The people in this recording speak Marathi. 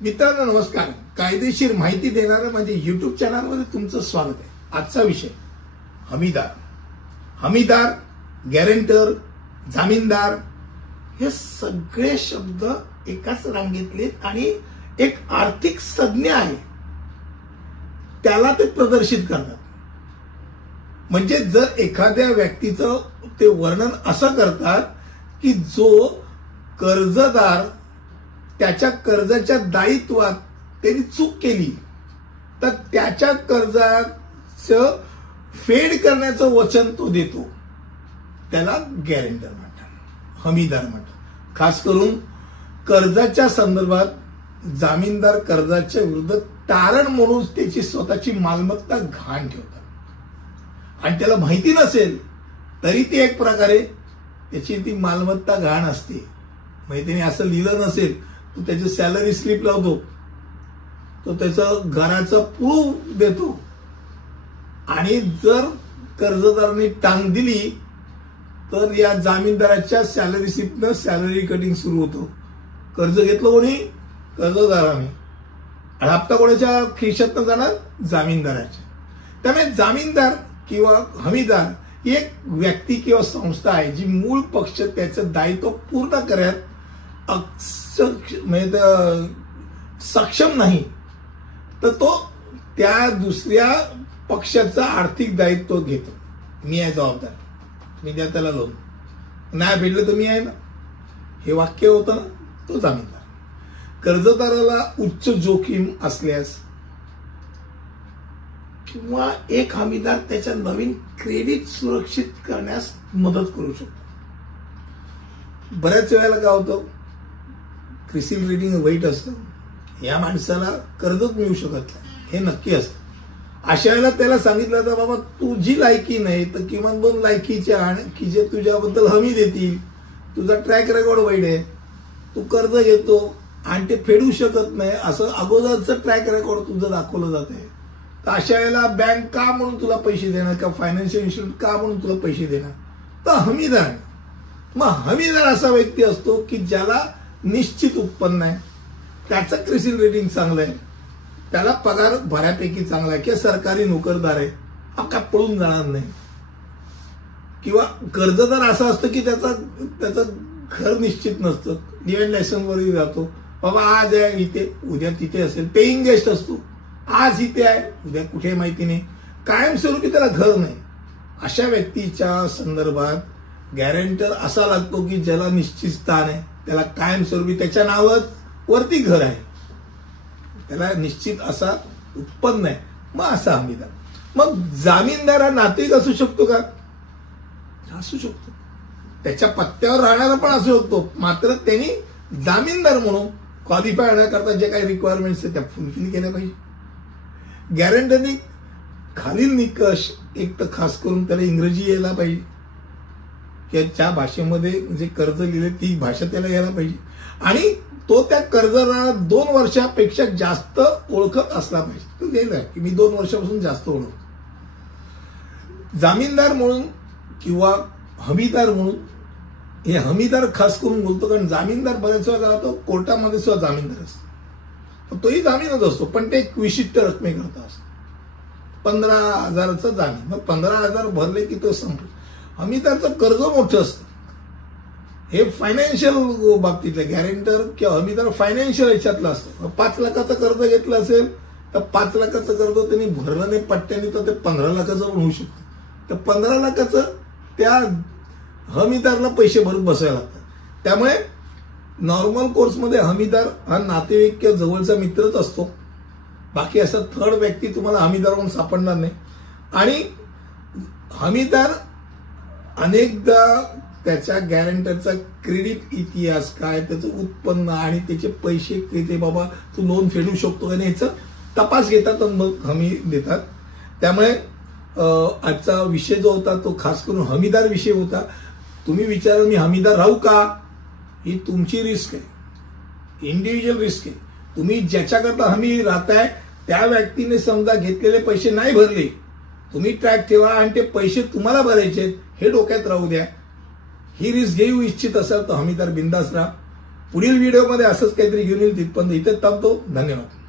मित्रांनो नमस्कार. कायदेशीर माहिती देणाऱ्या माझ्या YouTube चॅनलमध्ये तुमचं स्वागत आहे. आजचा विषय हमीदार, गॅरेंटर, जामीनदार हे सगळे शब्द एकाच रांगेतले आणि एक आर्थिक संज्ञा आहे त्याला ते प्रदर्शित करतात. म्हणजे जर एखाद्या व्यक्तीचं ते वर्णन असं करतात की जो कर्जदार त्याच्या कर्जाच्या दायित्वात त्यांनी चूक केली तर त्याच्या कर्जाचं फेड करण्याचं वचन तो देतो, त्याला गॅरेंटर म्हणतात, हमीदार म्हणतात. खास करून कर्जाच्या संदर्भात जामीनदार कर्जाच्या विरुद्ध तारण म्हणून त्याची स्वतःची मालमत्ता गहाण ठेवतात आणि त्याला माहिती नसेल तरी ते एक प्रकारे त्याची ती मालमत्ता गहाण असते. म्हणजे त्याने असं लिहिलं नसेल, तो त्याची सॅलरी स्लिप लावतो, तो त्याचं घराचं प्रूफ देतो आणि जर कर्जदाराने टांग दिली तर या जामीनदाराच्या सॅलरी स्लिपनं सॅलरी कटिंग सुरू होतं. कर्ज घेतलं कोणी? कर्जदाराने. आणि हप्ता कोणाच्या खिशातनं जाणार? जामीनदाराच्या. त्यामुळे जामीनदार किंवा हमीदार ही एक व्यक्ती किंवा संस्था आहे जी मूळ पक्ष त्याचं दायित्व पूर्ण करण्यात सक्षम नाही तर तो त्या दुसऱ्या पक्षाचं आर्थिक दायित्व घेतो. मी आहे जबाबदार, मी द्या त्याला लोन, नाही भेटलं तर मी आहे ना, हे वाक्य होतं ना, तो जामीनदार. कर्जदाराला उच्च जोखीम असल्यास किंवा एक हमीदार त्याच्या नवीन क्रेडिट सुरक्षित करण्यास मदत करू शकतो. बऱ्याच वेळेला काय होतं, क्रिसिल रेटिंग वाईट असतं, या माणसाला कर्जच मिळू शकत नाही हे नक्की असतं. अशा वेळेला त्याला सांगितलं तर बाबा तुझी लायकी नाही तर किमान 2 लायकीच्या आण की जे तुझ्याबद्दल हमी देतील, तुझा ट्रॅक रेकॉर्ड वाईट आहे, तू कर्ज घेतो आणि ते फेडू शकत नाही असं अगोदरचं ट्रॅक रेकॉर्ड तुझं दाखवलं जात आहे. तर अशा वेळेला बँक का म्हणून तुला पैसे देणार किंवा फायनान्शियल इन्स्टिट्यूट का म्हणून तुला पैसे देणार? तर हमीदार. मग हमीदार असा व्यक्ती असतो की ज्याला निश्चित उत्पन्न आहे, त्याचं क्रिसिल रेटिंग चांगलं आहे, त्याला पगार बऱ्यापैकी चांगला आहे किंवा सरकारी नोकरदार आहे, हा का पळून जाणार नाही. किंवा कर्जदार असा असतो की त्याचं घर निश्चित नसतं, लिव्ह लायसन्सवरही जातो, बाबा आज आहे इथे उद्या तिथे असेल, पेईंग गेस्ट असतो, आज इथे आहे उद्या कुठे माहिती नाही, कायमस्वरूपी त्याला घर नाही. अशा व्यक्तीच्या संदर्भात गॅरेंटर असा लागतो की ज्याला निश्चित स्थान आहे, त्याला कायमस्वरूपी त्याच्या नावात वरती घर आहे, त्याला निश्चित असा उत्पन्न आहे, मग असा हमीदार. मग जामीनदार हा नातेवाईक असू शकतो का? असू शकतो, त्याच्या पत्त्यावर राहणारा पण असू शकतो, मात्र त्यांनी जामीनदार म्हणून क्वालिफाय होण्याकरता जे काही रिक्वायरमेंट्स आहेत त्या फुलफिल केल्या पाहिजे. गॅरेंटरनी खालील निकष, एक तर खास करून त्याला इंग्रजी यायला पाहिजे किंवा ज्या भाषेमध्ये जे कर्ज लिहिले ती भाषा त्याला यायला पाहिजे आणि तो त्या कर्जदाराला 2 वर्षापेक्षा जास्त ओळखत असला पाहिजे. तो गेलाय की मी 2 वर्षापासून जास्त ओळखतो. जामीनदार म्हणून किंवा हमीदार म्हणून, हे हमीदार खास करून बोलतो कारण जामीनदार बऱ्याच वेळा राहतो कोर्टामध्ये सुद्धा जामीनदार असतो, तोही जामीनच असतो पण ते एक विशिष्ट रकमेकरता असतो. 15,000चा जामीन, मग 15,000 भरले की तो संपला. हमीदारचं कर्ज मोठं असतं, हे फायनान्शियल बाबतीतलं. गॅरेंटर किंवा हमीदार फायनान्शियल याच्यातलं असतं. 5 लाखाचं कर्ज घेतलं असेल तर 5 लाखाचं कर्ज त्यांनी भरलं नाही पट्ट्याने तर ते 15 लाखाचं पण होऊ शकतं. तर 15 लाखाचं त्या हमीदारला पैसे भरून बसायला लागतात. त्यामुळे नॉर्मल कोर्समध्ये हमीदार हा नातेवाईक किंवा जवळचा मित्रच असतो, बाकी असा थर्ड व्यक्ती तुम्हाला हमीदार म्हणून सापडणार नाही. आणि हमीदार अनेकदा त्याच्या गॅरेंटरचा क्रेडिट इतिहास काय, त्याचं उत्पन्न आणि त्याचे पैसे किती, बाबा तू लोन फेडू शकतो का नाही याचा तपास घेतात आणि मग हमी देतात. त्यामुळे आजचा विषय जो होता तो खास करून हमीदार विषय होता. तुम्ही विचाराल मी हमीदार राहू का? ही तुमची रिस्क आहे, इंडिव्हिज्युअल रिस्क आहे. तुम्ही ज्याच्याकरता हमी राहताय त्या व्यक्तीने समजा घेतलेले पैसे नाही भरले, तुम्ही ट्रॅक ठेवा आणि ते पैसे तुम्हाला भरायचे हे डोक्यात राहू द्या. ही रिस्क घेऊ इच्छित असाल तर हमीदार बिंदास राहा. पुढील व्हिडिओमध्ये असंच काहीतरी घेऊन येईल. तिथपर्यंत इथेच थांबतो. धन्यवाद.